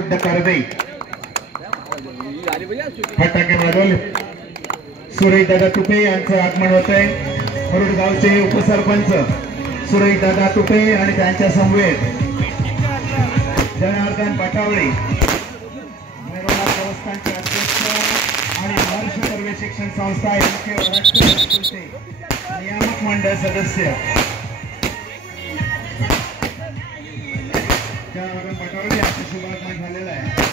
करदे फटाके वाजवले सुरेश दादा तुपे यांचं आगमन होतंय। मुरुड गावचे उपसरपंच सुरेश दादा तुपे आणि त्यांच्या समवेत जनार्दन पटावळे निर्मला संस्थांचे अध्यक्ष आणि महाराष्ट्र सर्वे शिक्षण संस्था यांचे राष्ट्रीय नियामक मंडळ सदस्य जनार्दन पटावळे यांचे शुभागमन झालेलं आहे।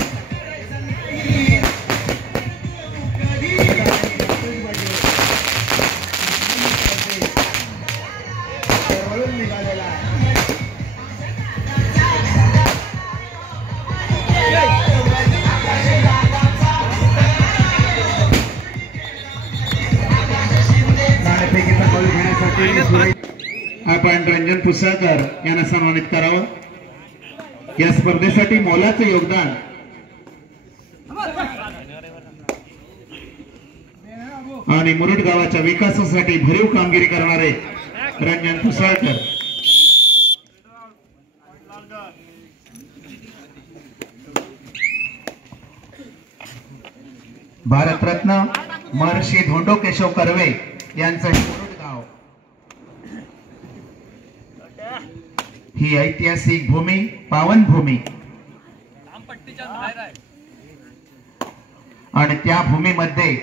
आपण रंजन पुसाळकर यांना सन्मानित करावं। या स्पर्धेसाठी मोलाचं योगदान आणि मुरुड गावाच्या विकासासाठी भरीव कामगिरी करणारे रंजन पुसाळकर भारतरत्न महर्षी धोंडो केशव कर्वे यांचं मुरुड गाव ही ऐतिहासिक भूमी पावन भूमी आणि त्या भूमीमध्ये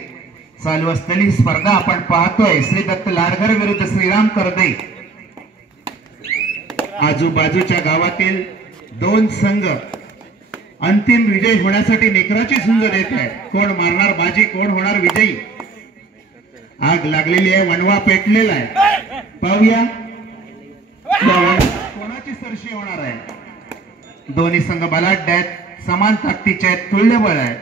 चालू असलेली स्पर्धा आपण पाहतोय। श्री दत्त लाडघर विरुद्ध श्रीराम करदे आजूबाजूच्या गावातील दोन संघ अंतिम विजय होण्यासाठी निकराची झुंज देत आहेत। कोण मारणार बाजी, कोण होणार विजयी। आग लागलेली आहे, वणवा पेटलेला आहे। पाहूया कोणाची सरशी होणार आहे। दोन्ही संघ बलाढ्य आहेत, समान ताकदीचे आहेत, तुल्यबळ आहे।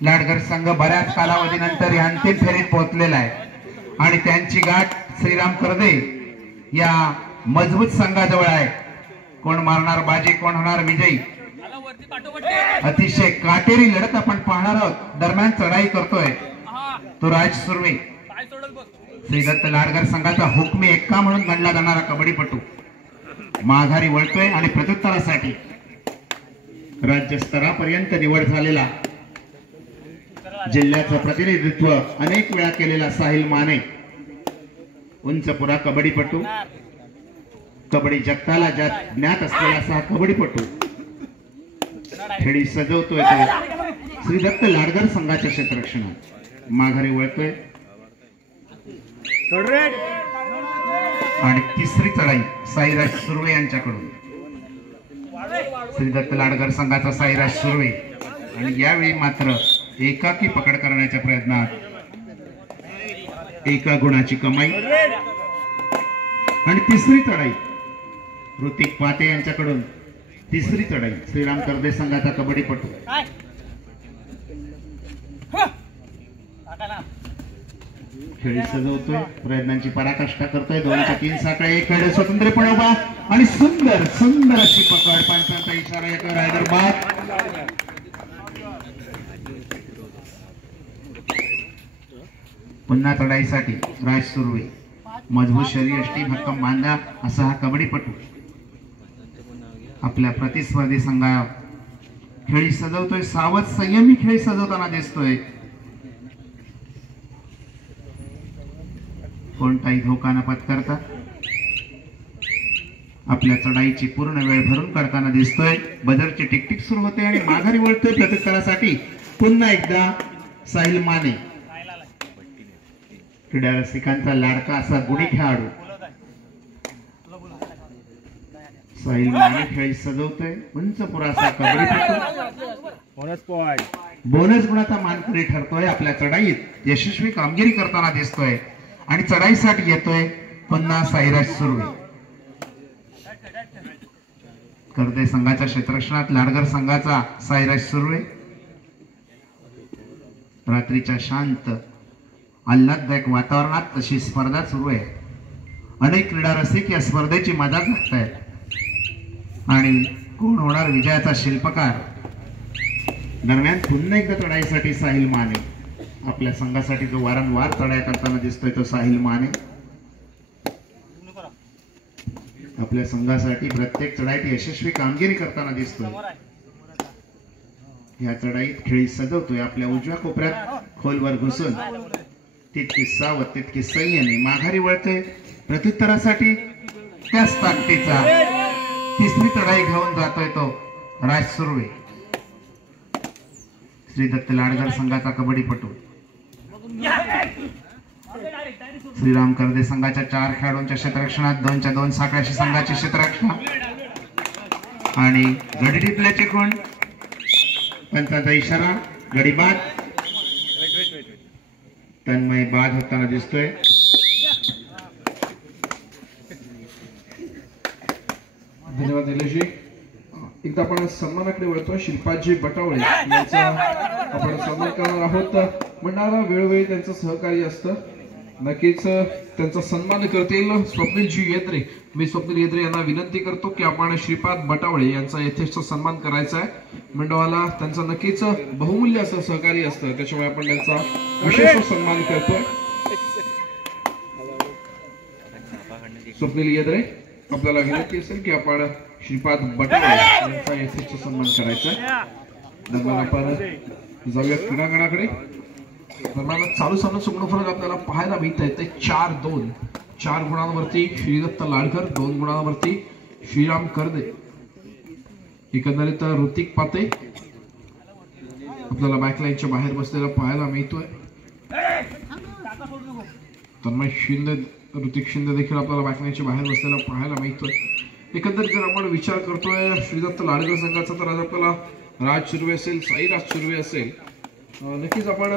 लाडघर संघ बऱ्याच कालावधीनंतर या अंतिम फेरीत पोहोचलेला आहे आणि त्यांची गाठ श्रीराम करदे या मजबूत संघाजवळ आहे। कोण मारणार बाजी, कोण होणार विजयी। अतिशय काटेरी लढत आपण पाहणार आहोत। दरम्यान चढाई करतोय तो राज सुर्वे, श्री दत्त लाडघर संघाचा हुकमी एक्का म्हणून गणला जाणारा कबड्डीपटू माघारी वळतोय आणि प्रत्युत्तरासाठी राज्यस्तरापर्यंत निवड झालेला जिल्ह्याचं प्रतिनिधित्व अनेक वेळा केलेला साहिल माने उंचपुरा कबड्डीपटू, कबड्डी जगताला ज्ञात असलेला असा कबड्डीपटू खेळी सजवतोय तो श्री दत्त लाडघर संघाच्या क्षेत्ररक्षणात माघारी वळतोय आणि तिसरी चढाई साईराज सुर्वे यांच्याकडून श्री दत्त लाडघर संघाचा साईराज सुर्वे आणि यावेळी मात्र एकाकी पकड करण्याच्या प्रयत्नात एका गुणाची कमाई आणि तिसरी चढाई ऋतिक पाटे यांच्याकडून तिसरी चढाई श्रीराम करदे संघाचा कबड्डीपटू खेळी सजवतोय, प्रयत्नांची पराकाष्ठा करतोय। दोनच्या तीन साखळे एक खेळ स्वतंत्रपणे उभा आणि सुंदर सुंदर अशी पकड। पंचांचा इशारा येतो हैदराबाद। पुन्हा चढाईसाठी राज सुर्वे मजबूत शरीर यष्टी भक्कम बांधा असा हा कबड्डीपटू आपल्या प्रतिस्पर्धी संघा खेळी सजवतोय। सावध संयमी खेळी सजवताना दिसतोय। कोणताही धोका न पत्करता आपल्या चढाईची पूर्ण वेळ भरून काढताना दिसतोय। बदरची टिकटिक सुरू होते आणि माघारी वळतोय प्रत्युत्तरासाठी पुन्हा एकदा साहिल माने, क्रीडा रसिकांचा लाडका असा गुणी खेळाडू साहिल माने खेळी सजवतोय। उंच पुराचा कबड्डीपटू बोनस गुणाचा मानकरी ठरतोय। आपल्या चढाईत यशस्वी कामगिरी करताना दिसतोय आणि चढाईसाठी येतोय पुन्हा साईराज सुर्वे। करदे संघाच्या क्षेत्ररक्षणात लाडघर संघाचा साईराज सुर्वे रात्रीच्या शांत आल्हाददायक वातावरणात तशी स्पर्धा सुरू आहे। अनेक क्रीडा रसिक या स्पर्धेची मजा घेत आहेत आणि कोण होणार विजयाचा शिल्पकार। दरम्यान पुन्हा एकदा चढाईसाठी साहिल माने आपल्या संघासाठी जो वारंवार चढाई करताना दिसतोय तो साहिल माने आपल्या संघासाठी प्रत्येक चढाईत यशस्वी कामगिरी करताना दिसतोय। या चढाईत खेळी सजवतोय. आपल्या उजव्या कोपऱ्यात खोलवर घुसून तितकी सावध तितकी संयमी माघारी वळतोय प्रत्युत्तरासाठी. त्याच ताकदीचा तिसरी चढाई घेऊन जातोय तो राज सुर्वे. श्री दत्त लाडघर संघाचा कबड्डीपटू. श्रीराम करदे संघाच्या 4 खेळाडूंच्या क्षेत्ररक्षणात 2च्या 2 साखळ्याशी संघाची क्षेत्ररक्षणा आणि गडी टिपल्याचे कोण. पंचाचा इशारा. गडी बाद. तन्मय बाद होताना दिसतोय. धन्यवाद निलेशजी. एकदा आपण सन्मानाकडे वळतोय. शिल्पाजी बटावळे यांचा आपण सन्मान करणार आहोत. मंडळाला वेळोवेळी त्यांचं सहकार्य असतं. नक्कीच त्यांचा सन्मान करतील स्वप्नीलजी येत्रे. मी स्वप्नील येत्रे यांना विनंती करतो की आपण श्रीपाद बटावळे यांचा यथेष्ट सन्मान करायचा आहे. मंडळाला त्यांचा नक्कीच बहुमूल्य असं सहकार्य असतं, त्याच्यामुळे आपण त्यांचा विशेष सन्मान करतोय. स्वप्नील येत्रे आपल्याला विनंती असेल की आपण श्रीपाद बटावळे यांचा यथेष्ट सन्मान करायचा आहे. दरम्यान आपण जाऊया क्रीडांगणाकडे. दरम्यान चालू सामन्यात गुणफलक आपल्याला पाहायला मिळत आहे ते 4-2. 4 गुणांवरती श्रीदत्त लाडघर, 2 गुणांवरती श्रीराम करदे. एकंदरीत ऋतिक पाते आपल्याला बॅकलाईनच्या बाहेर बसलेला पाहायला मिळतोय. तन्मय शिंदे, ऋतिक शिंदे देखील आपल्याला बॅकलाईनच्या बाहेर बसलेला पाहायला मिळतोय. एकंदरीत जर आपण विचार करतोय श्रीदत्त लाडघर संघाचा, तर आज आपल्याला राज सुर्वे असेल, साईराज सुर्वे असेल. नक्कीच आपण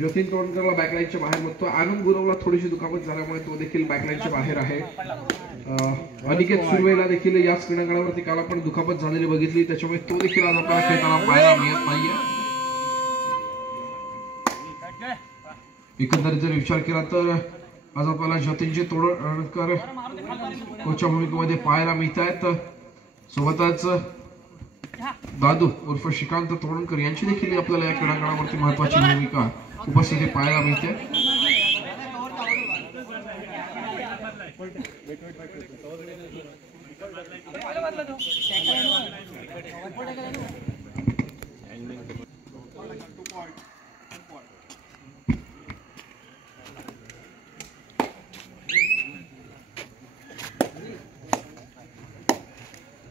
जतीन तोंडकरला बॅकलाईनच्या बाहेर बघतो. आनंद गुरवला थोडीशी दुखापत झाल्यामुळे तो देखील बॅकलाईनच्या बाहेर आहे. अनिकेत सुर्वेला देखील याच क्रीडांगणावरती काल आपण दुखापत झालेली बघितली, त्याच्यामुळे तो देखील आज आपल्याला खेळताना पाहायला मिळत नाहीये. एकंदरीत जर विचार केला तर आज आपल्याला जतीनजी तोडकर कोचच्या भूमिकेमध्ये पाहायला मिळत आहेत. सोबतच दादू उर्फ श्रीकांत तोडणकर यांची देखील आपल्याला या क्रीडांगणावरती महत्वाची भूमिका उपस्थिती पाहायला मिळते.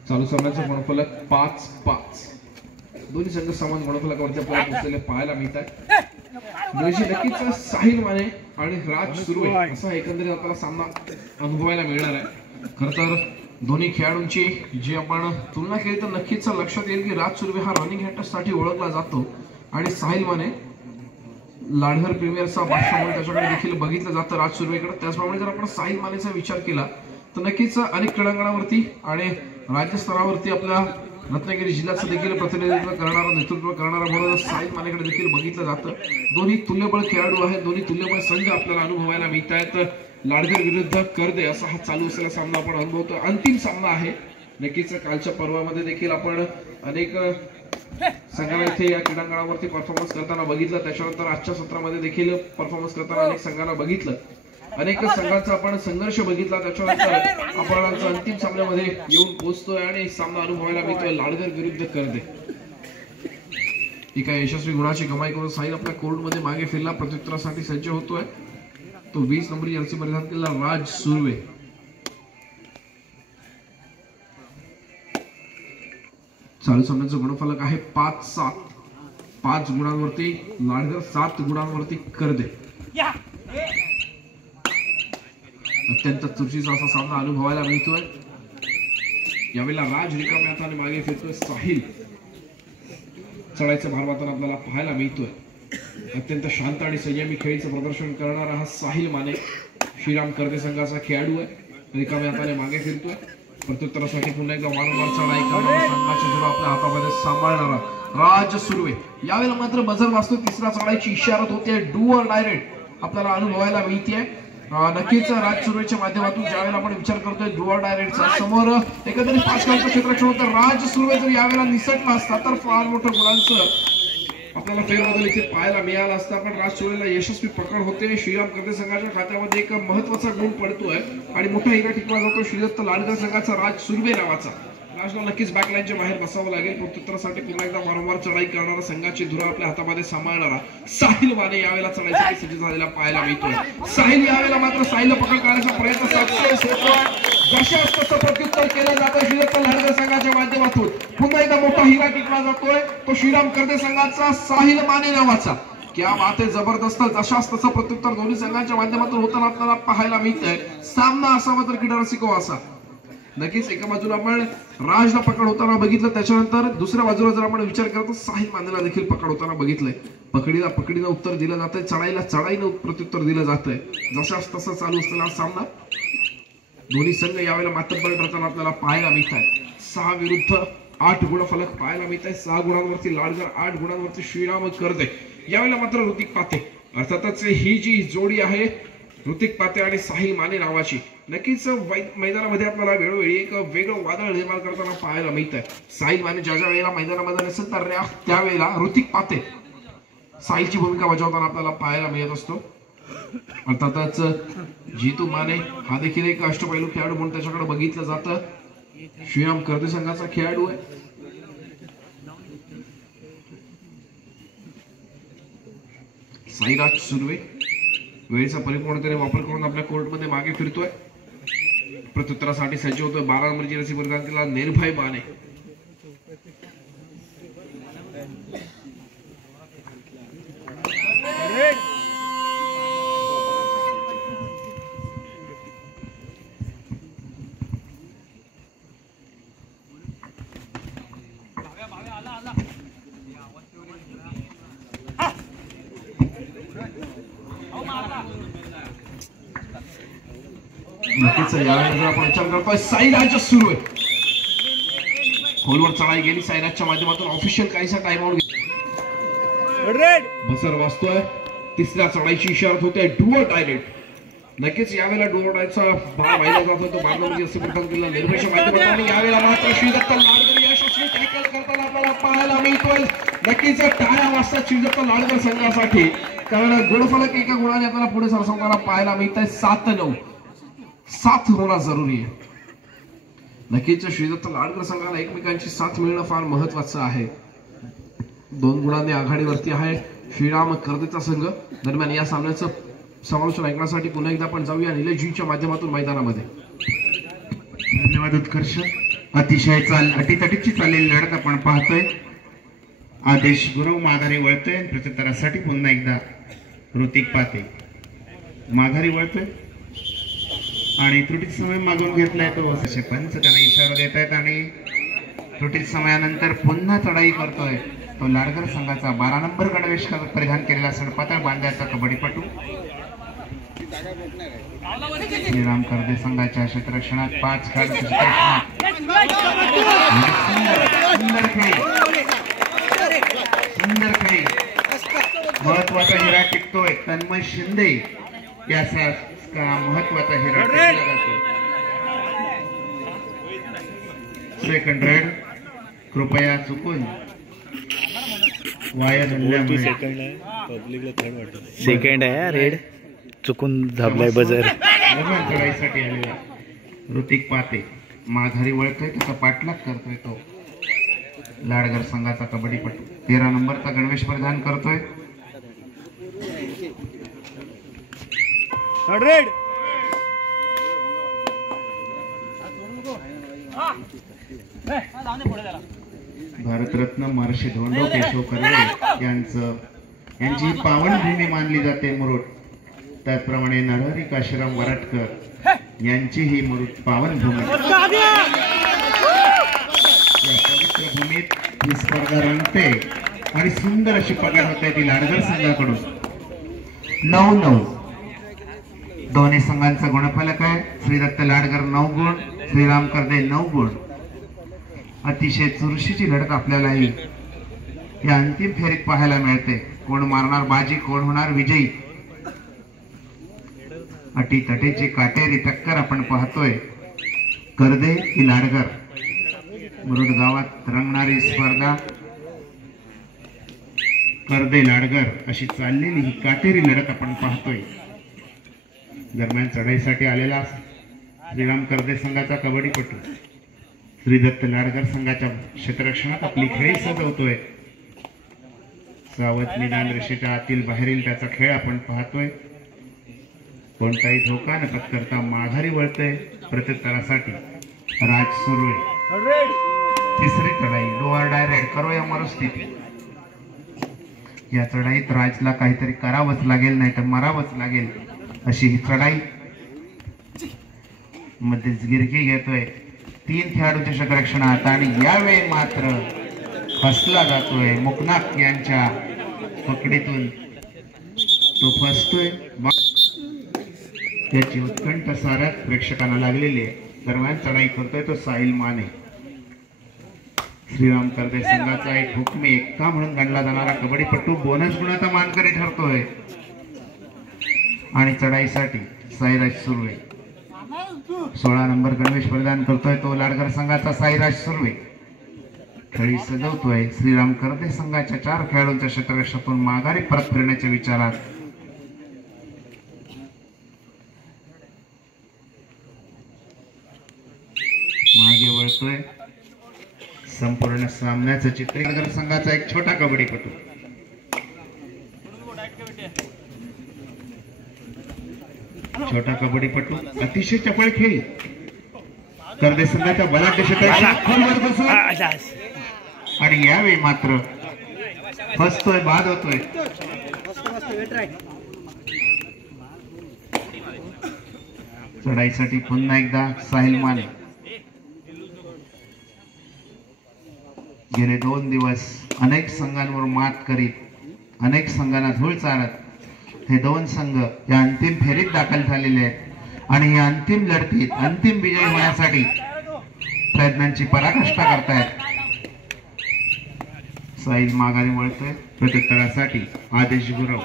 चालू सामन्याचा गुणफलक 5-5. दोन्ही संघ समान गुणफलकावरती आपल्याला पोहोचलेले पाहायला मिळत आहे. नक्कीच साहिल माने आणि राज सुर्वे असा एकंदरीत आपल्याला सामना अनुभवायला मिळणार आहे. खरं तर दोन्ही खेळाडूंची जी आपण तुलना केली तर नक्कीच लक्षात येईल की राज सुर्वे हा रनिंग हॅटरसाठी ओळखला जातो आणि साहिल माने लाडघर प्रीमियरचा बादशाह म्हणून त्याच्याकडे देखील बघितलं जातं राज सुर्वेकडे. त्याचप्रमाणे जर आपण साहिल मानेचा विचार केला तर नक्कीच अनेक क्रीडांगणावरती आणि राज्य स्तरावरती आपल्या रत्नागिरी जिल्ह्याचं देखील प्रतिनिधित्व करणारा, नेतृत्व करणारा म्हणून साहिल मानेकडे देखील बघितलं जातं. दोन्ही तुल्यबळ खेळाडू आहेत, दोन्ही तुल्यबळ संघ आपल्याला अनुभवायला मिळत आहेत. लाडघर विरुद्ध करदे असा हा चालू असलेला सामना आपण अनुभवतो. अंतिम सामना आहे. नक्कीच कालच्या पर्वामध्ये देखील आपण अनेक संघांना इथे या क्रीडांगणावरती परफॉर्मन्स करताना बघितलं. त्याच्यानंतर आजच्या सत्रामध्ये देखील परफॉर्मन्स करताना अनेक संघांना बघितलं. अनेक संघांचा आपण संघर्ष बघितला. त्याच्यानंतर आपण अंतिम सामन्यामध्ये येऊन पोहोचतोय आणि सामना अनुभवायला मिळतोय लाडघर विरुद्ध करदे. एका यशस्वी गुणाची कमाई करून साहिल आपल्या कोर्टमध्ये मागे फिरला, प्रत्युत्तरासाठी सज्ज होतोय. तो 20 नंबरी जर्सी परिधान केलेला राज सुर्वे. चालू सामन्याचं गुणफलक आहे 5-7. 5 गुणांवरती लाडघर, 7 गुणांवरती करदे. अत्यंत चुरशीचा असा सामना अनुभवायला मिळतोय. यावेळेला राज रिकाम्या हाताने मागे फिरतोय. साहिल चढाईचं भारवातन आपल्याला पाहायला मिळतोय. अत्यंत शांत आणि संयमी खेळीचं प्रदर्शन करणारा हा साहिल माने श्रीराम करदे संघाचा खेळाडू आहे. रिकाम्या हाताने मागे फिरतोय. प्रत्युत्तरासाठी पुन्हा एकदा वारंवार चढाई करणारा, संघाची धुरा आपल्या हातामध्ये सांभाळणारा राज सुर्वे. यावेळेला मात्र बजर वाजतो. तिसऱ्या चढाईची इशारत होते. डू ऑर डाय रेड आपल्याला अनुभवायला मिळते. नक्कीच राज सुर्वेच्या माध्यमातून ज्यावेळेला आपण विचार करतोय डू ऑर डाय रेडचा, समोर एकंदरीत 5 खेळांचं क्षेत्ररक्षण होतं. राज सुर्वे जर यावेळेला निसटला असता तर फार मोठं गुणांचं आपल्याला फेरबदल इथे पाहायला मिळाला असता. पण राज सुर्वेला यशस्वी पकड होते. श्रीराम करदे संघाच्या खात्यामध्ये एक महत्वाचा गुण पडतोय आणि मोठा हिरा टिकला जातो श्रीदत्त लाडघर संघाचा राज सुर्वे नावाचा. राजला नक्कीच बॅकलाईनच्या बाहेर बसावं लागेल. प्रत्युत्तरासाठी पुन्हा एकदा वारंवार चढाई करणारा, संघाची धुरा आपल्या हातामध्ये सांभाळणारा साहिल माने यावेळेला चढाईसाठी सज्ज झालेला पाहायला मिळतोय. साहिल यावेळेला मात्र साहिलला पकड काढण्याचा प्रयत्न सक्सेस होतोय. जशाच तसं प्रत्युत्तर केलं जातं श्रीदत्त लाडकर संघाच्या माध्यमातून. पुन्हा एकदा मोठा हिरा टिकला जातोय, तो श्रीराम कर्दे संघाचा साहिल माने नावाचा. क्या बात आहे, जबरदस्त. जशाच तसं प्रत्युत्तर दोन्ही संघांच्या माध्यमातून होताना आपल्याला पाहायला मिळतंय. सामना असावा तर क्रीडा रसिको असा. नक्कीच एका बाजूला आपण राजला पकड होताना बघितलं, त्याच्यानंतर दुसऱ्या बाजूला जर आपण विचार करतो साहिल मानेला देखील पकड होताना बघितलंय. पकडीनं उत्तर दिलं जातंय, चढाईनं प्रत्युत्तर दिलं जातंय. जशाच तसं चालू असलेला सामना दोन्ही संघ यावेळेला मातब्बर ठरताना आपल्याला पाहायला मिळत आहे. 6 विरुद्ध 8 गुणफलक पाहायला मिळत आहे. 6 गुणांवरती लाडकर, 8 गुणांवरती श्रीराम कर्दे. यावेळेला मात्र ऋतिक पाते, अर्थातच ही जी जोडी आहे ऋतिक पाते आणि साहिल माने नावाची, नक्कीच मैदानामध्ये आपल्याला वेळोवेळी एक वेगळं वादळ निर्माण करताना पाहायला मिळत आहे. साहिल माने ज्या वेळेला मैदानामध्ये नसेल तर त्यावेळेला ऋतिक पाते साहिलची भूमिका बजावताना आपल्याला पाहायला मिळत असतो. अर्थातच जितू माने हा देखील एक अष्टपैलू खेळाडू म्हणून त्याच्याकडे बघितलं जातं. श्रीराम कर्दे संघाचा खेळाडू आहे. साईराज सुर्वे वेळेचा परिपूर्णतेने वापर करून आपल्या कोर्टमध्ये मागे फिरतोय. प्रत्युत्तरासाठी सज्ज होतोय. 12 नंबरची रसी प्रदान केला निर्भय माने. नक्कीच यावेळेला आपण विचार करतोय साईराज सुरू आहे. खोलवर चढाई गेली साईराजच्या माध्यमातून. ऑफिशियल काहीसा टाइम आउट बसर वाजतोय. तिसऱ्या चढाईची इशारत होते डुओ डायरेक्ट. नक्कीच यावेळेला डुओ डायचा भाग वाहिला जातो. तो 12 नंबरची रसी प्रदान केला निर्भयच्या माध्यमातून. यावेळेला मात्र श्रीदत्त लाडकर यशस्वी टॅकल करताना आपल्याला पाहायला मिळतोय. नक्कीच टाळ्या वाजतात श्रीदत्त लाडकर संघासाठी, कारण गुणफलक एका गुणाने आपल्याला पुढे सरसावताना पाहायला मिळत आहे. 7-9 साथ होणं जरुरी आहे. नक्कीच श्रीदत्त लाडकर संघाला एकमेकांची साथ मिळणं फार महत्वाचं आहे. 2 गुणांनी आघाडीवरती आहे श्रीराम कर्देचा संघ. दरम्यान या सामन्याचं समालोचन ऐकण्यासाठी पुन्हा एकदा आपण जाऊया निलेशजींच्या माध्यमातून मैदानामध्ये. धन्यवाद उत्कर्ष. अतिशय अटीतटीची चाललेली लढत आपण पाहतोय. आदेश गुरव माघारी वळतोय. प्रत्युत्तरासाठी पुन्हा एकदा ऋतिक पाते माघारी वळतोय आणि त्रुटीत समय मागून घेतलाय. तो असे पंच त्यांना इशारा देत आहेत आणि त्रुटीत समयानंतर पुन्हा चढाई करतोय तो लाडकर संघाचा 12 नंबर गणवेश परिधान केलेला सडपातळ बांध्याचा कबड्डीपटू श्रीराम कर्दे संघाच्या क्षेत्ररक्षणात 5 खेळाडू. सुंदर खेळी महत्वाचा हिरा टिकतोय. तन्मय शिंदे याचा महत्वाचा हिरा टिकला जातो. सेकंड रेड कृपया चुकून वाया झाल्यामुळे सेकंड आहे रेड चुकून झालाय बजर. चढाईसाठी आलेला ऋतिक पाते माघारी वळतोय. त्याचा पाठलाग करतोय तो लाडगर संघाचा कबड्डीपटू. 13 नंबरचा गणवेश परिधान करतोय. रेड भारतरत्न महर्षी धोंडो केशव कर्वे यांची पावनभूमी मानली जाते मुरुड. त्याचप्रमाणे नरहरी काशीराम वरटकर यांची ही मुरुड पावनभूमी. या पवित्र भूमीत ही स्पर्धा रंगते आणि सुंदर अशी पकड होते ती लाडगर संघाकडून. 9-9 दोन्ही संघांचा गुणफलक आहे. श्रीदत्त लाडकर 9 गुण, श्रीराम कर्दे 9 गुण. अतिशय चुरशीची लढत आपल्याला या अंतिम फेरीत पाहायला मिळते. कोण मारणार बाजी, कोण होणार विजयी. अटी तटीची काटेरी टक्कर आपण पाहतोय. कर्दे की लाडगर मुरुड गावात रंगणारी स्पर्धा. कर्दे लाडगर अशी चाललेली ही काटेरी लढत आपण पाहतोय. दरम्यान चढाईसाठी आलेला श्रीराम कर्दे संघाचा कबड्डीपटू श्री दत्त लाडकर संघाच्या क्षेत्ररक्षणात आपली खेळी सजवतोय. सावध निदान रेषेच्या आतील बाहेरील त्याचा खेळ आपण पाहतोय. कोणताही धोका न पत्करता माघारी वळतोय. प्रत्युत्तरासाठी राज सुरू आहे. तिसरी चढाई लोअर डायरेक्ट करो या मरुस्थिती. या चढाईत राजला काहीतरी करावंच लागेल, नाही तर मरावंच लागेल अशी ही चढाई. मध्येच गिरकी घेतोय. 3 खेळाडूच्या क्षेत्ररक्षणात आणि यावेळी मात्र फसला जातोय. मुकनाक यांच्या पकडीतून तो फसतोय. त्याची उत्कंठ साऱ्याच प्रेक्षकांना लागलेली आहे. दरम्यान चढाई करतोय तो साहिल माने. श्रीराम करदे संघाचा एक हुकमी एक्का म्हणून गणला जाणारा कबड्डीपटू बोनस गुणाचा मानकरी ठरतोय. आणि चढाईसाठी साईराज सुर्वे 16 नंबर गणवेश प्रदान करतोय तो लाडकर संघाचा साईराज सुर्वे. खेळी सजवतोय. श्रीराम करदे संघाच्या 4 खेळाडूंच्या क्षेत्ररक्षणातून माघारी परत फिरण्याच्या विचारात. मागे वळतोय. संपूर्ण सामन्याचं चित्र. लाडकर संघाचा एक छोटा कबड्डीपटू. छोटा कबड्डीपटू अतिशय चपळ खेळी. करदे संघाच्या बलाढ्य क्षेत्रात खोलवर बसून आणि यावेळी मात्र फसतोय, बाद होतोय. चढाईसाठी पुन्हा एकदा साहिल माने. गेले 2 दिवस अनेक संघांवर मात करीत, अनेक संघांना धूळ चारत हे 2 संघ या अंतिम फेरीत दाखल झालेले आहेत. आणि या अंतिम लढतीत अंतिम विजय होण्यासाठी प्रयत्नांची पराकाष्ठा करतायत. साहिल माघारी वळतोय. प्रत्युत्तरासाठी आदेश गुरव.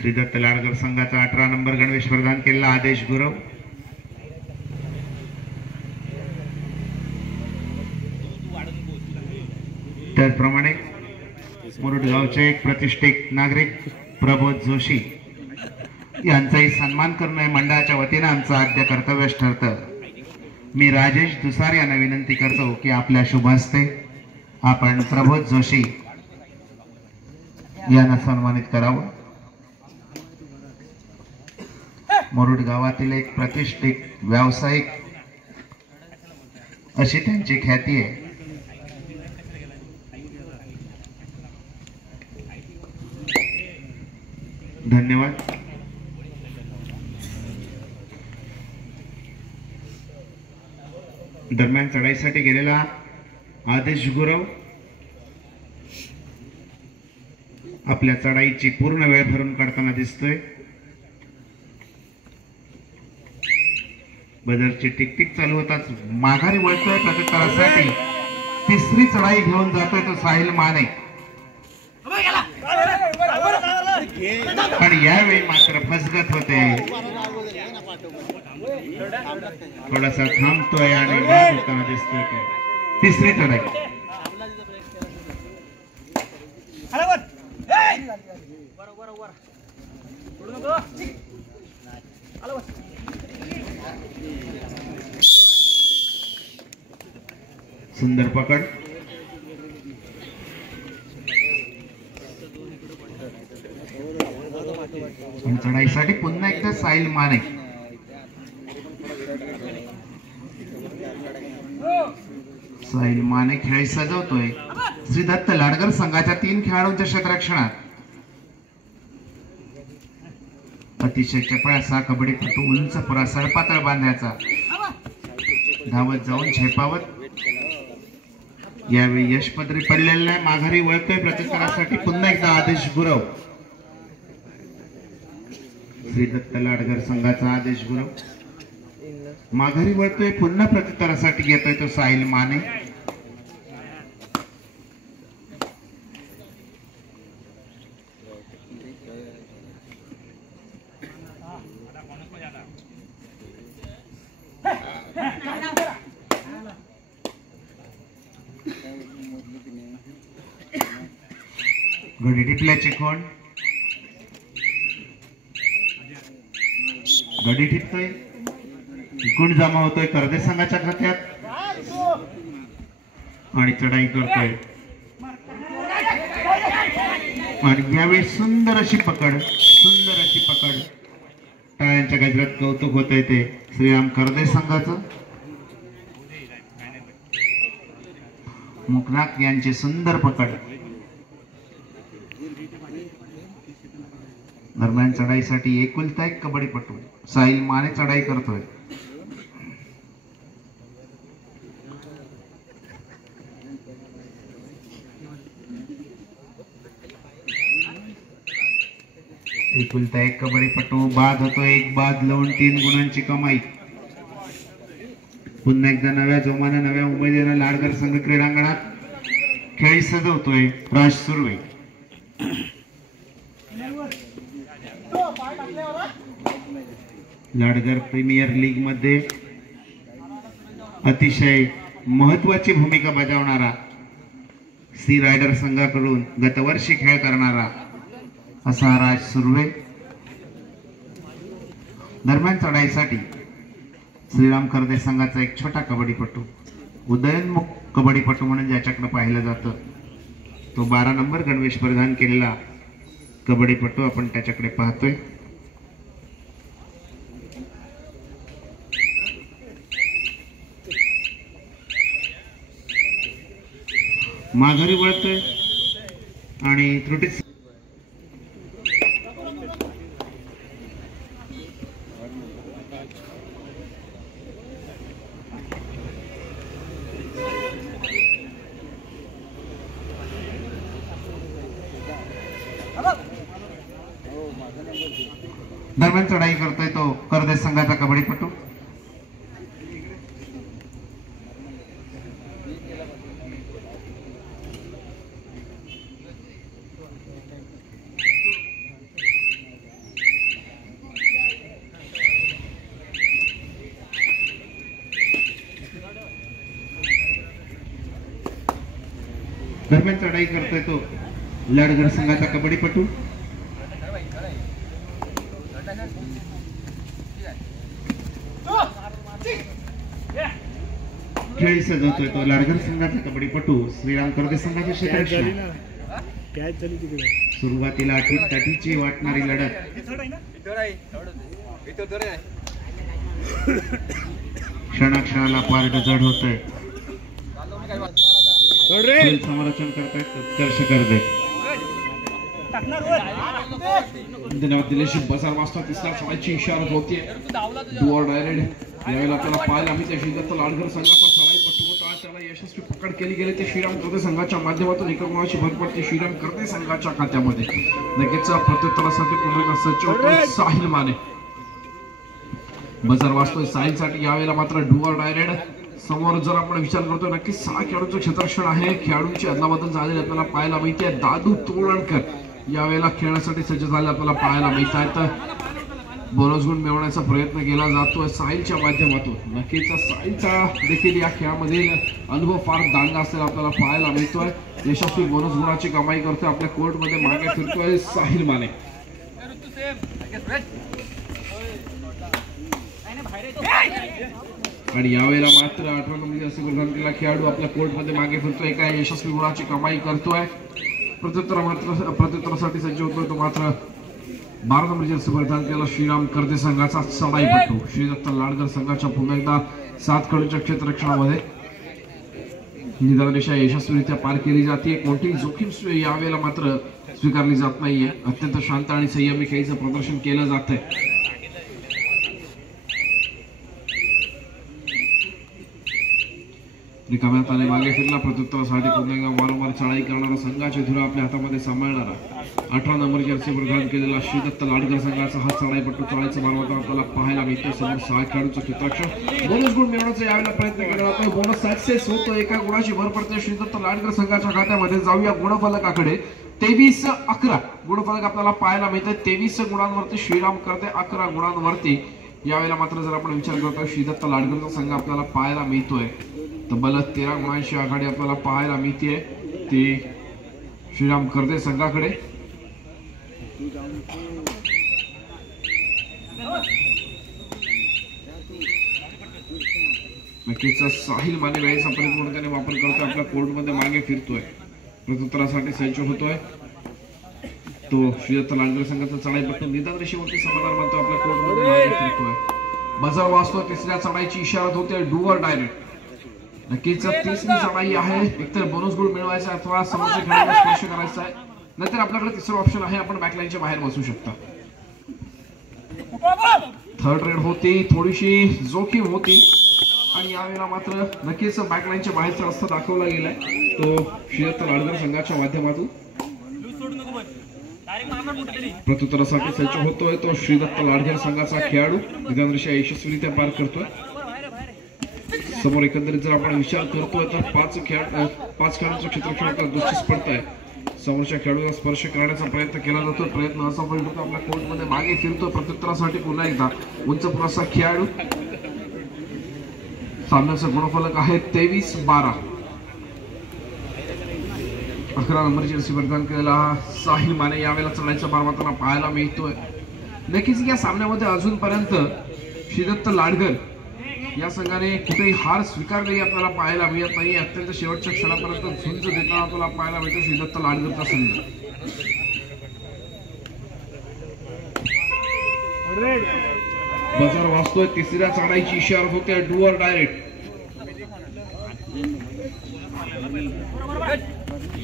श्री दत्त लाडकर संघाचा 18 नंबर गणवेश प्रदान केलेला आदेश गुरव. त्याचप्रमाणे मुरुड गावचे एक प्रतिष्ठित नागरिक प्रबोध जोशी यांचाही सन्मान करणे मंडळाच्या वतीने आमचं आद्य कर्तव्यच ठरतं. मी राजेश दुसार यांना विनंती करतो की आपल्या शुभ हस्ते आपण प्रबोध जोशी यांना सन्मानित करावं. मुरुड गावातील एक प्रतिष्ठित व्यावसायिक अशी त्यांची ख्याती आहे. धन्यवाद. दरम्यान चढाईसाठी गेलेला आदेश गुरव आपल्या चढाईची पूर्ण वेळ भरून काढताना दिसतोय. बदरची टिकटिक चालू होताच माघारी वळतोय. प्रत्युत्तरासाठी तिसरी चढाई घेऊन जातोय तो साहिल माने. आणि यावेळी मात्र फसगत होते. थोडासा थांबतोय आणि होताना दिसतोय. तिसरी चढाई. सुंदर पकड. आणि चढाईसाठी पुन्हा एकदा साहिल माने. साहिल माने खेळी सजवतोय. श्री दत्त लाडकर संघाच्या 3 खेळाडूंच्या क्षेत्ररक्षणात. अतिशय चपळ असा कबड्डीपटू उंच पुरा सडपातळ बांधायचा. धावत जाऊन झेपावत. यावेळी यश पदरी पडलेला नाही. माघारी वळतोय. प्रत्युत्तरासाठी पुन्हा एकदा आदेश गुरव. श्री दत्त लाडकर संघाचा आदेश गुरव माघारी वळतोय. पुन्हा प्रत्युत्तरासाठी येतोय तो साहिल माने. घडी टिपल्याची कोण. गडी टिपतोय. गुण जमा होतोय करदे संघाच्या खात्यात. आणि चढाई करतोय आणि यावेळी सुंदर अशी पकड टाळ्यांच्या गजरात कौतुक होतंय ते श्रीराम करदे संघाचं. मुकनाक यांची सुंदर पकड. दरम्यान चढाईसाठी एकुलता एक कबड्डीपटू साहिल माने चढाई करतोय. एकुलता एक कबड्डीपटू बाद होतो. एक बाद लावून 3 गुणांची कमाई. पुन्हा एकदा नव्या जोमाने नव्या उमेदीने लाडगर संघ क्रीडांगणात खेळी सजवतोय राज सुर्वे. लाडगर प्रीमियर लीग मध्ये अतिशय महत्वाची भूमिका बजावणारा सी रायडर संघाकडून गतवर्षी खेळ करणारा असा राज सुर्वे. दरम्यान चढाईसाठी श्रीराम करदे संघाचा एक छोटा कबड्डीपटू उदयनमुख कबड्डीपटू म्हणून ज्याच्याकडे पाहिलं जातं तो 12 नंबर गणवेश परिधान केलेला कबड्डीपटू आपण त्याच्याकडे पाहतोय. माघारी वळतोय आणि त्रुटी दरम्यान चढाई करतोय तो करदे संघाचा कबड्डीपटू. दरम्यान चढाई करतोय तो लाडगर संघाचा कबड्डीपटू. खेळी सजवतोय तो लाडगर संघाचा कबड्डीपटू श्रीराम करदे संघाचे क्षेत्ररक्षण. सुरुवातीला अटीतटीची वाटणारी लढत क्षणाक्षणाला पारड जड होतोय. समालोचन करतायत उत्कर्ष करदे. धन्यवाद दिलेश. बजार वाजता तिसऱ्या चढाईची इशारा होती. डुअर डायरेक्ट यावेळेला आपल्याला पाहायला मिळते श्रीदत्त लाडगर संघाचा चढाईपटू होता. त्याला यशस्वी पकड केली गेली ते श्रीराम करदे संघाच्या माध्यमातून एका गुणाची भर पडते श्रीराम करदे संघाच्या खात्यामध्ये. नक्कीच प्रत्युत्तरासाठी पुन्हा सज्ज होतोय साहिल माने. बजार वाजतोय साहिलसाठी. यावेळेला मात्र डुअर डायरेक्ट समोर जर आपण विचार करतो नक्कीच 6 खेळाडूंचं क्षेत्ररक्षण आहे. खेळाडूंची अदलाबदल झालेली आपल्याला पाहायला मिळते. दादू तोरणकर यावेळेला खेळण्यासाठी सज्ज झाले आपल्याला पाहायला मिळत आहेत. बोनस गुण मिळवण्याचा प्रयत्न केला जातोय साहिलच्या माध्यमातून. नक्कीच साहिलचा देखील या खेळामध्ये अनुभव फार दांडगा असलेला आपल्याला पाहायला मिळतोय. यशस्वी बोनस गुणाची कमाई करतोय. आपल्या कोर्टमध्ये मागे फिरतोय साहिल माने. आणि यावेळेला मात्र 18 नंबरची असे प्रदान केलेला खेळाडू आपल्या कोर्टमध्ये मागे फिरतोय. एका यशस्वी गुणाची कमाई करतोय. प्रत्युत्तरासाठी सज्ज होतोय तो मात्र 12 नंबरची असे प्रदान केलेला श्रीराम करदे संघाचा चढाईपटू. श्रीदत्त लाडगर संघाच्या पुन्हा एकदा 7 खेळाडूंच्या क्षेत्ररक्षणामध्ये निदानरेषा यशस्वीरित्या पार केली जाते. कोणतीही जोखीम यावेळेला मात्र स्वीकारली जात नाहीये. अत्यंत शांत आणि संयमी खेळीचं प्रदर्शन केलं जात आहे. रिकाम्या हाताने मागे फिरला. प्रत्युत्तरासाठी पुन्हा एकदा वारंवार चढाई करणारा संघाचे धुरा आपल्या हातामध्ये सांभाळणारा 18 नंबरची अर्ज प्रदान केलेला श्रीदत्त लाडगर संघाचा हा चढाईपटू. चढाईचं मानवता आपल्याला पाहायला मिळतो. समोर 6 खेळाडूंचं क्षेत्ररक्षण. बोनस गुण मिळवण्याचा यावेळेला प्रयत्न केला जातोय. बोनस सक्सेस होतो. एका गुणाची भर पडते श्रीदत्त लाडगर संघाच्या खात्यामध्ये. जाऊया गुणफलकाकडे. 23-11 गुणफलक आपल्याला पाहायला मिळते. 23 गुणांवरती श्रीराम करदे, 11 गुणांवरती यावेळेला मात्र जर आपण विचार करतो श्रीदत्त लाडगरचा संघ आपल्याला पाहायला मिळतोय. तब्बल 13 गुणांची आघाडी आपल्याला पाहायला मिळते ती श्रीराम करदे संघाकडे. नक्कीच साहिल माने वेळेचा परिपूर्णपणे वापर करतोय, आपल्या कोर्टमध्ये मागे फिरतोय, प्रत्युत्तरासाठी सज्ज होतोय. तो श्रीदत्त लांडगर संघाचा चढाईपट्टू निदान रेषेवरती समाधान मानतो, आपल्या कोर्टमध्ये मागे फिरतोय. बजार वाचतो, तिसऱ्या चढाईची इशारा होते, डुअर डायरेक्ट. नक्कीच तिसरी चढाई आहे, एकतर बोनस गुण मिळवायचा अथवा समोरच्या खेळाडूला स्पर्श करायचा आहे, नाहीतर आपल्याकडे तिसरं ऑप्शन आहे, आपण बॅकलाईनच्या बाहेर बसू शकता. थर्ड रेड होती, थोडीशी जोखीम होती आणि यावेळेला मात्र नक्कीच बॅकलाईनच्या बाहेरचा रस्ता दाखवला गेलाय, तो श्रीदत्त लांडगर संघाच्या माध्यमातून. प्रत्युत्तरासाठी सज्ज होतोय तो श्रीदत्त लांडगर संघाचा खेळाडू, निदानदृष्ट्या यशस्वीरित्या पार करतोय. समोर एकंदरीत जर आपण विचार करतोय तर पाच खेळाडूंचं क्षेत्रक्षणाचा दुसरी स्पर्धा आहे. समोरच्या खेळाडूला स्पर्श करण्याचा प्रयत्न केला जातो, प्रयत्न असफल होतो, आपल्या कोर्टमध्ये मागे फिरतो. प्रत्युत्तरासाठी पुन्हा एकदा उंच पुराचा खेळाडू. सामन्याचा गुणफलक आहे 23-12. 11 नंबरची जर्सी परिधान केलेला साहिल माने यावेळेला चढाईचा पार मारताना पाहायला मिळतोय. नक्कीच या सामन्यामध्ये अजूनपर्यंत श्रीदत्त लांडगर या संघाने कुठेही हार स्वीकारलेली आपल्याला पाहायला मिळत नाही. अत्यंत शेवटच्या क्षणापर्यंत झुंज देताना आपल्याला पाहायला मिळतो श्रीदत्त लांडगरचा संघ. बजार वाचतोय, तिसऱ्या चढाईची इशारा होते, डुअर डायरेक्ट.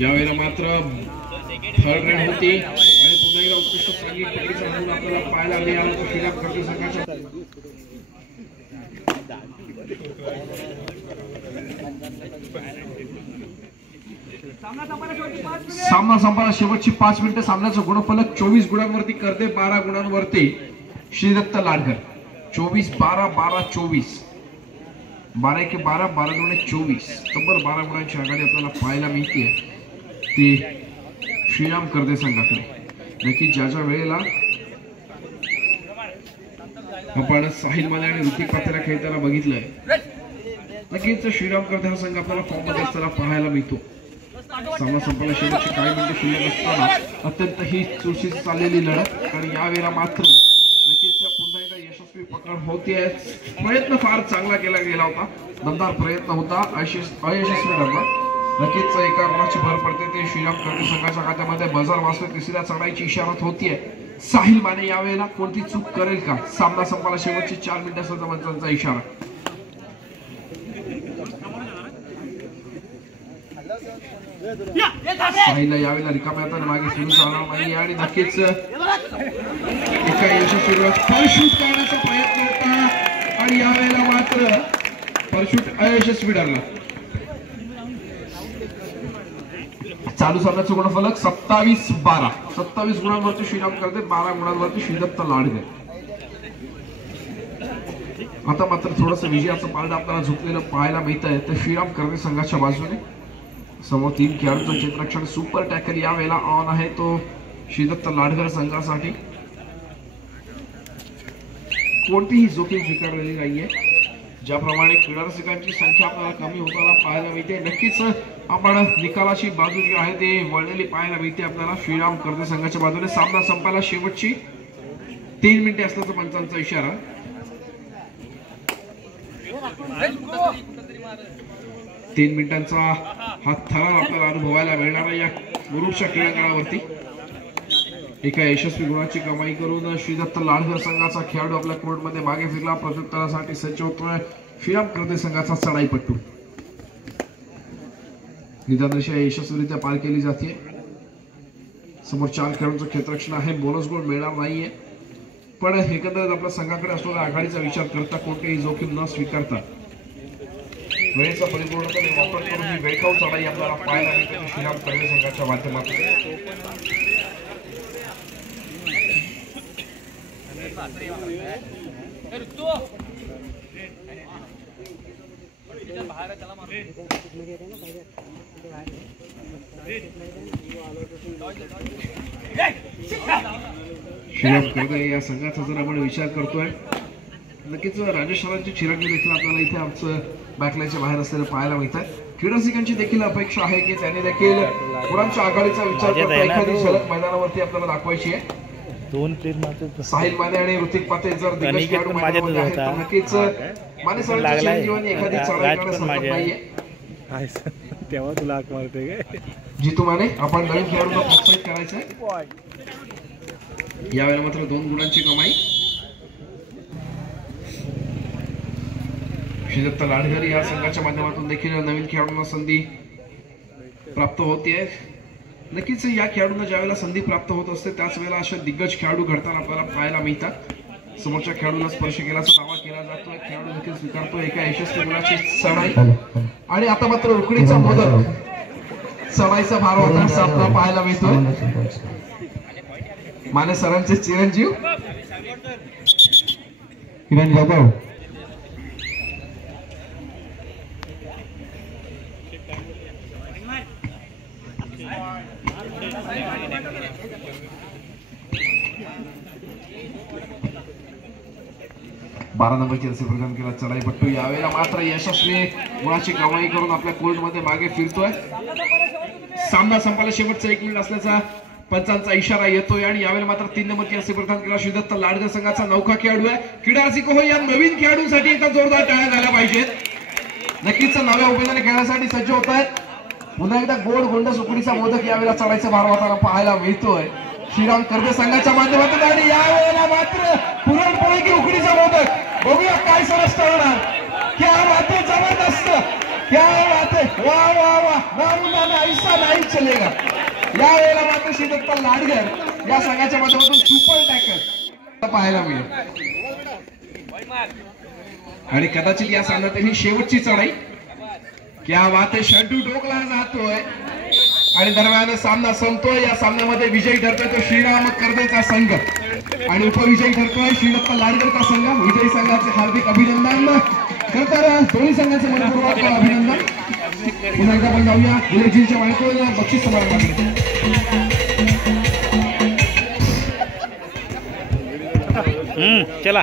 यावेळेला मात्र थर्ड रेड होती आणि पुन्हा एकदा उत्कृष्ट संगीत टेकडीचा गुण आपल्याला पाहायला मिळाला तो श्रीराम कर्ते संघाच्या. सामना संपायला शेवटची 5 मिनिटं. सामन्याचा गुणफलक 24 गुणांवरती करते, 12 गुणांवरती श्रीदत्त लांडगर. 24-12, 12-24, 12-12, 12-24, तब्बल 12 गुणांची आघाडी आपल्याला पाहायला मिळते ती श्रीराम कर्ते संघाकडे. नक्की ज्या वेळेला आपण साहिल माने आणि ऋतिक पात्रा खेळताना बघितलंय, नक्कीच श्रीराम कर्ते हा संघ आपल्याला फॉर्म मध्ये असताना पाहायला मिळतो. सामना संपायला शेवटची काही मिनिटं शिल्लक असताना अत्यंत ही चुरशीत चाललेली लढत आणि यावेळेला मात्र नक्कीच पुन्हा एकदा यशस्वी पकड होते. प्रयत्न फार चांगला केला गेला होता, दमदार प्रयत्न होता, अयशस्वी ठरला. नक्कीच एका गुणाची भर पडते ते श्रीराम कर्ते संघाच्या खात्यामध्ये. बजार वाचतोय, तिसऱ्या चढाईची इशारत होतीये. साहिल माने यावेळेला कोणती चूक करेल का? सामना संपायला शेवटची 4 मिनिटं असल्याचा पंचांचा इशारा. साहिलला यावेळेला रिकाम्या हाताने मागे फिरून चालणार नाही आणि नक्कीच एका यशस्वी परशूट करण्याचा प्रयत्न होता आणि यावेळेला मात्र परशूट अयशस्वी ठरला. चालू सामन्याचं गुणफलक 27-12. 27 गुणांवरती श्रीराम कर्ते, 12 गुणांवरती श्रीदत्त लांडगर. आता मात्र थोडस विजयाचं पारडं आपल्याला झुकलेलं पाहायला मिळत आहे तर श्रीराम कर्ते संघाच्या बाजूने. समोर 3 खेळाडूंचं क्षेत्ररक्षण. सुपर टॅकल यावेळेला ऑन आहे तो श्रीदत्त लांडगर संघासाठी. कोणतीही जोखीम स्वीकारलेली नाहीये. ज्याप्रमाणे क्रीडा रसिकांची संख्या आपल्याला कमी होताना पाहायला मिळते, नक्कीच आपण निकालाची बाजू जी आहे ती वळलेली पाहायला मिळते आपल्याला श्रीराम कर्ते संघाच्या बाजूने. सामना संपायला शेवटची 3 मिनिटे असल्याचा पंचांचा इशारा. 3 मिनिटांचा हा थरार आपल्याला अनुभवायला मिळणार आहे या मुरुडच्या क्रीडांगणावरती. एका यशस्वी गुणाची कमाई करून श्रीदत्त लांडगर संघाचा खेळाडू आपल्या कोर्टमध्ये मागे फिरला. प्रत्युत्तरासाठी सज्ज होतोय श्रीराम कर्ते संघाचा चढाईपट्टू. निदानदृष्ट्या यशस्वीरित्या पार केली जाते. समोर 4 खेळाडूंचं क्षेत्ररक्षण आहे, बोनस गोल मिळणार नाहीये, पण एकंदरीत आपल्या संघाकडे असलेल्या आघाडीचा विचार करता कोणतेही जोखीम न स्वीकारता वेळेचा परिपूर्णपणे वापर करून ही वेळखाऊ चढाई आपल्याला पाहायला मिळते श्रीराम कर्ते संघाच्या माध्यमातून. श्रीराम कर्ते या संघाचा जर आपण विचार करतोय, नक्कीच राजेश्वरांची चिरंजी देखील आपल्याला इथे आमचं बॅकलाईनच्या बाहेर असलेलं पाहायला मिळतात. क्रीडारसिकांची देखील अपेक्षा आहे की त्यांनी देखील पुरांच्या आघाडीचा विचार करता एखादी झलक मैदानावरती आपल्याला दाखवायची आहे. 2 प्लेट मात्र साहिल माने आणि ऋतिक पाते जर दिग्गज अनिकेत खेळाडू पण माझ्यातच मैदानामध्ये आहेत, होता. तर नक्कीच माने सरांच्या लागलाय. चिरंजीवांनी एखादी राज चढाई पण करण्यास माझ्या. नाहीये. तेव्हा तुला हाक मारते काय? जितू माने आपण नवीन खेळाडूंना प्रोत्साहित करायचंय. यावेळेला मात्र 2 गुणांची कमाई. श्रीदत्त लाडघर या संघाच्या माध्यमातून देखील नवीन खेळाडूंना संधी प्राप्त होते. नक्कीच या खेळाडूंना ज्यावेळेला संधी प्राप्त होत असते त्याच वेळेला अशा दिग्गज खेळाडू घडताना आपल्याला पाहायला मिळतात. समोरच्या खेळाडूला स्पर्श केल्याचा दावा केला जातोय. खेळाडू देखील स्वीकारतोय एका यशस्वी गुणाची चढाई. आणि आता मात्र उकडीचा मोदक चढाईचा भार होता सामना पाहायला मिळतोय. माने सरांचे चिरंजीव किरण जाधव बारा नंबरची रसी प्रदान केला चढाईपट्टू. यावेळेला मात्र यशस्वी गुणाची कमाई करून आपल्या कोर्टमध्ये मागे फिरतोय. सामना संपायला शेवटचा 1 मिनिट असल्याचा पंचांचा इशारा येतोय. आणि यावेळेला मात्र 3 नंबरची रसी प्रदान केला श्रीदत्त लाडघर संघाचा नौका खेळाडू आहे. क्रीडा रसिक हो, या नवीन खेळाडूंसाठी एकदा जोरदार टाळ्या झाल्या पाहिजेत. नक्कीच नव्या उमेदवारी खेळण्यासाठी सज्ज होत आहेत. पुन्हा एकदा गोड गोंडस उकडीचा मोदक यावेळेला चढाईचा भार होताना पाहायला मिळतोय श्रीराम कर्वे संघाच्या माध्यमातून. आणि यावेळेला मात्र पुरणपोळी की उकडीचा मोदक, बघूया काय सरस ठरणार. क्या बात है, जबरदस्त, क्या बात है, वा वा वा, नामुनाना ऐसा नाही चलेगा. यावेळेला मात्र श्रीदत्त लाडघर या संघाच्या माध्यमातून सुपर टॅकल पाहायला मिळेल. आणि कदाचित या सामन्यात ही शेवटची चढाई. क्या बात है, शंटू डोकला जातोय आणि दरम्यान सामना संपतोय. या सामन्यामध्ये विजयी ठरतोय तो श्रीराम कर्वेचा संघ आणि उपविजयी ठरतोय श्रीदत्त लाडघरचा संघ. विजयी संघाचे हार्दिक अभिनंदन. खरतर दोन्ही संघाचे मनपूर्वक अभिनंदन. पुन्हा एकदा आपण जाऊया विजयजींच्या माहितीवर बक्षीस समारंभाकडे. चला.